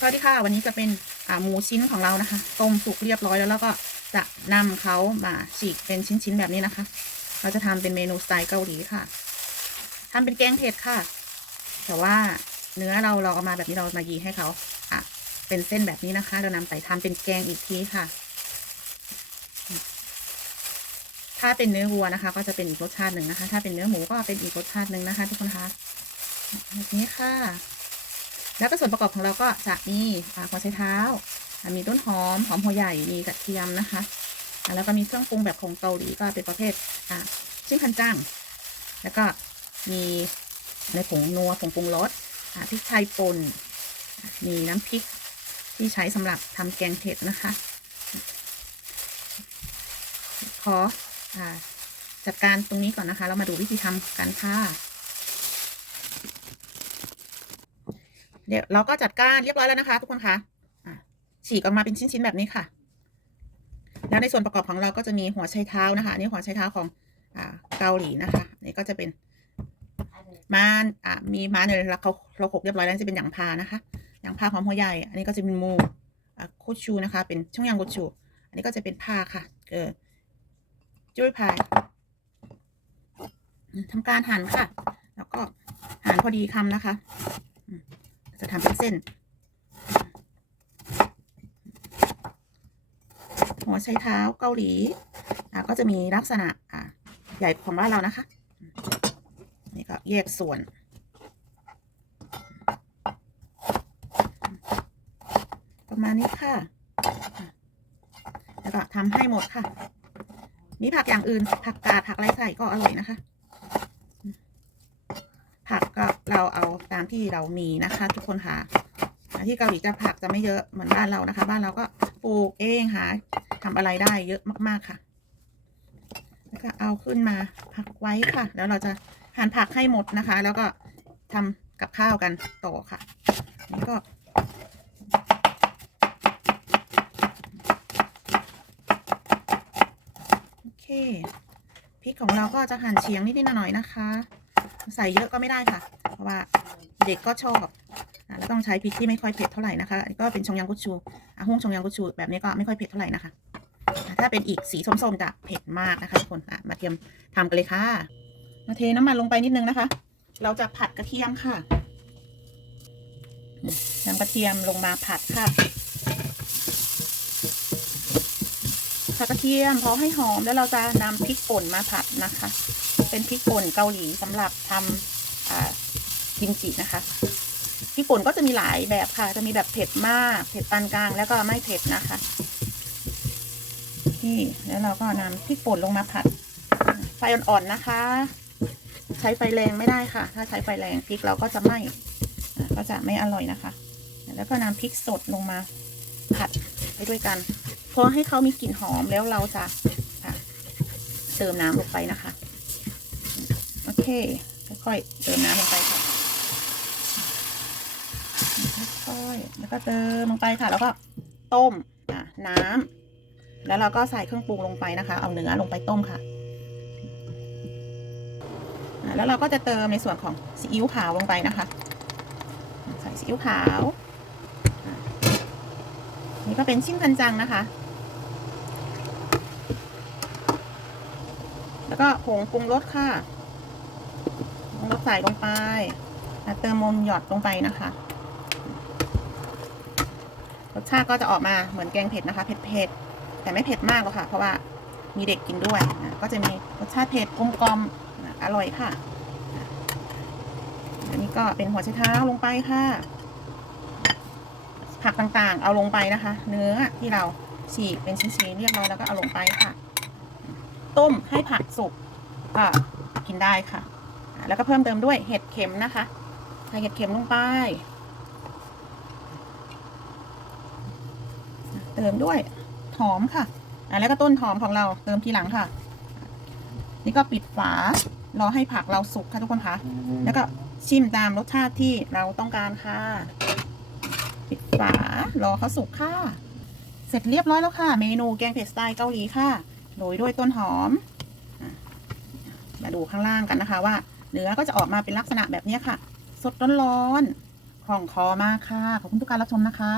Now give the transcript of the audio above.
สวัสดีค่ะ วันนี้จะเป็นอ่าหมูชิ้นของเรานะคะ ต้มสุกเรียบร้อยแล้วแล้วก็จะนำเขามาฉีกเป็นชิ้นๆแบบนี้นะคะ เราจะทำเป็นเมนูสไตล์เกาหลีค่ะทำเป็นแกงเผ็ดค่ะ แต่ว่าเนื้อเราเราเอามาแบบนี้เรามายีให้เขาอะเป็นเส้นแบบนี้นะคะ เรานำไปทำเป็นแกงอีกทีค่ะ ถ้าเป็นเนื้อวัวนะคะ ก็จะเป็นอีกรสชาติหนึ่งนะคะ ถ้าเป็นเนื้อหมูก็เป็นอีกรสชาติหนึ่งนะคะ ทุกคนคะแบบนี้ค่ะ แล้วก็ส่วนประกอบของเราก็จะมีอ่าหัวไชเท้า มีต้นหอม หอมหัวใหญ่ มีกระเทียมนะคะ แล้วก็มีเครื่องปรุงแบบของเกาหลีก็เป็นประเภทชิ้นคันจ้าง แล้วก็มีในผงนัวผงปรุงรสพริกไทยป่น มีน้ำพริกที่ใช้สำหรับทำแกงเผ็ดนะคะ ขออ่าจัดการตรงนี้ก่อนนะคะ เรามาดูวิธีทำกันค่ะ เดี๋ยวเราก็จัดการเรียบร้อยแล้วนะคะ ทุกคนคะะฉีกออกมาเป็นชิ้นๆแบบนี้ค่ะ แล้วในส่วนประกอบของเราก็จะมีหัวไชเท้านะคะอันนี้หัวไชเท้าของอ่าเกาหลีนะคะนี่ก็จะเป็นม้าอ่ามีม้าเนยเราเขาเราโขลกเรียบร้อยแล้วจะเป็นหยางพานะคะหยางพาหอมหัวใหญ่ อันนี้ก็จะเป็นมูอ่าโคชูนะคะ เป็นช่องยางโคชู อันนี้ก็จะเป็นผ้าค่ะเออจุ้ยพายทำการหั่นค่ะ แล้วก็หั่นพอดีคำนะคะ จะทำเป็นเส้น หัวไชเท้าเกาหลีก็จะมีลักษณะใหญ่ของบ้านเรานะคะ นี่ก็แยกส่วนประมาณนี้ค่ะ แล้วก็ทำให้หมดค่ะ มีผักอย่างอื่น ผักกาดผักอะไรใส่ก็อร่อยนะคะ เราเอาตามที่เรามีนะคะ ทุกคนค่ะที่เกาหลีจะผักจะไม่เยอะเหมือนบ้านเรานะคะ บ้านเราก็ปลูกเองหาทำอะไรได้เยอะมากๆค่ะ แล้วก็เอาขึ้นมาพักไว้ค่ะ แล้วเราจะหั่นผักให้หมดนะคะ แล้วก็ทำกับข้าวกันต่อค่ะนี่ก็โอเคพริกของเราก็จะหั่นเฉียงนิดๆหน่อยๆนะคะ ใส่เยอะก็ไม่ได้ค่ะ เพราะว่าเด็กก็ชอบอแล้วต้องใช้พริกที่ไม่ค่อยเผ็ดเท่าไหร่นะคะอันนี้ก็เป็นชงยังกุชูอะฮุ้งชงยังกุชูแบบนี้ก็ไม่ค่อยเผ็ดเท่าไหร่นะคะ ถ้าเป็นอีกสีส้มๆจะเผ็ดมากนะคะทุกคนมาเตรียมทำกันเลยค่ะ มาเทน้ำมันลงไปนิดนึงนะคะ เราจะผัดกระเทียมค่ะนำกระเทียมลงมาผัดค่ะผัดกระเทียมพอให้หอมแล้วเราจะนำพริกป่นมาผัดนะคะ เป็นพริกป่นเกาหลีสำหรับทำอ่า กิมจินะคะพริกป่นก็จะมีหลายแบบค่ะ จะมีแบบเผ็ดมาก เผ็ดปานกลางแล้วก็ไม่เผ็ดนะคะนี่แล้วเราก็นำพริกป่นลงมาผัด ไฟอ่อนๆนะคะ ใช้ไฟแรงไม่ได้ค่ะ ถ้าใช้ไฟแรงพริกเราก็จะไหม้ก็จะไม่อร่อยนะคะ แล้วก็นำพริกสดลงมาผัดไปด้วยกันพอให้เขามีกลิ่นหอมแล้วเราจะะเติมน้ำลงไปนะคะ โอเค ค่อยๆเติมน้ำลงไปค่ะค่อยๆ แล้วก็เติมลงไปค่ะ แล้วก็ต้มน้ำแล้วเราก็ใส่เครื่องปรุงลงไปนะคะ เอาเนื้อลงไปต้มค่ะแล้วเราก็จะเติมในส่วนของซีอิ๊วขาวลงไปนะคะ ใส่ซีอิ๊วขาว นี่ก็เป็นชิ้นกันจังนะคะ แล้วก็ผงปรุงรสค่ะผงรสใส่ลงไปเติมนมหยอดลงไปนะคะ สชาติก็จะออกมาเหมือนแกงเผ็ดนะคะ เผ็ดๆ แต่ไม่เผ็ดมากหรอกค่ะ เพราะว่ามีเด็กกินด้วยนะก็จะมีรสชาติเผ็ดกลมกลอมอร่อยค่ะ อันนี้ก็เป็นหัวไชเท้าลงไปค่ะ ผักต่างๆ เอาลงไปนะคะ เนื้อที่เราฉีกเป็นชิ้นๆเรียบร้อยแล้วก็เอาลงไปค่ะ ต้มให้ผักสุกก็กินได้ค่ะ แล้วก็เพิ่มเติมด้วยเห็ดเข็มนะคะ ใส่เห็ดเข็มลงไป เติมด้วยหอมค่ะอ่าแล้วก็ต้นหอมของเราเติมทีหลังค่ะ นี่ก็ปิดฝารอให้ผักเราสุกค่ะทุกคนคะแล้วก็ชิมตามรสชาติที่เราต้องการค่ะ ปิดฝารอเขาสุกค่ะ เสร็จเรียบร้อยแล้วค่ะ เมนูแกงเผ็ดสไตล์เกาหลีค่ะโรยด้วยต้นหอมมาดูข้างล่างกันนะคะว่าเนื้อก็จะออกมาเป็นลักษณะแบบนี้ค่ะ สดร้อนๆคล่องคอมากค่ะ ขอบคุณทุกการรับชมนะคะ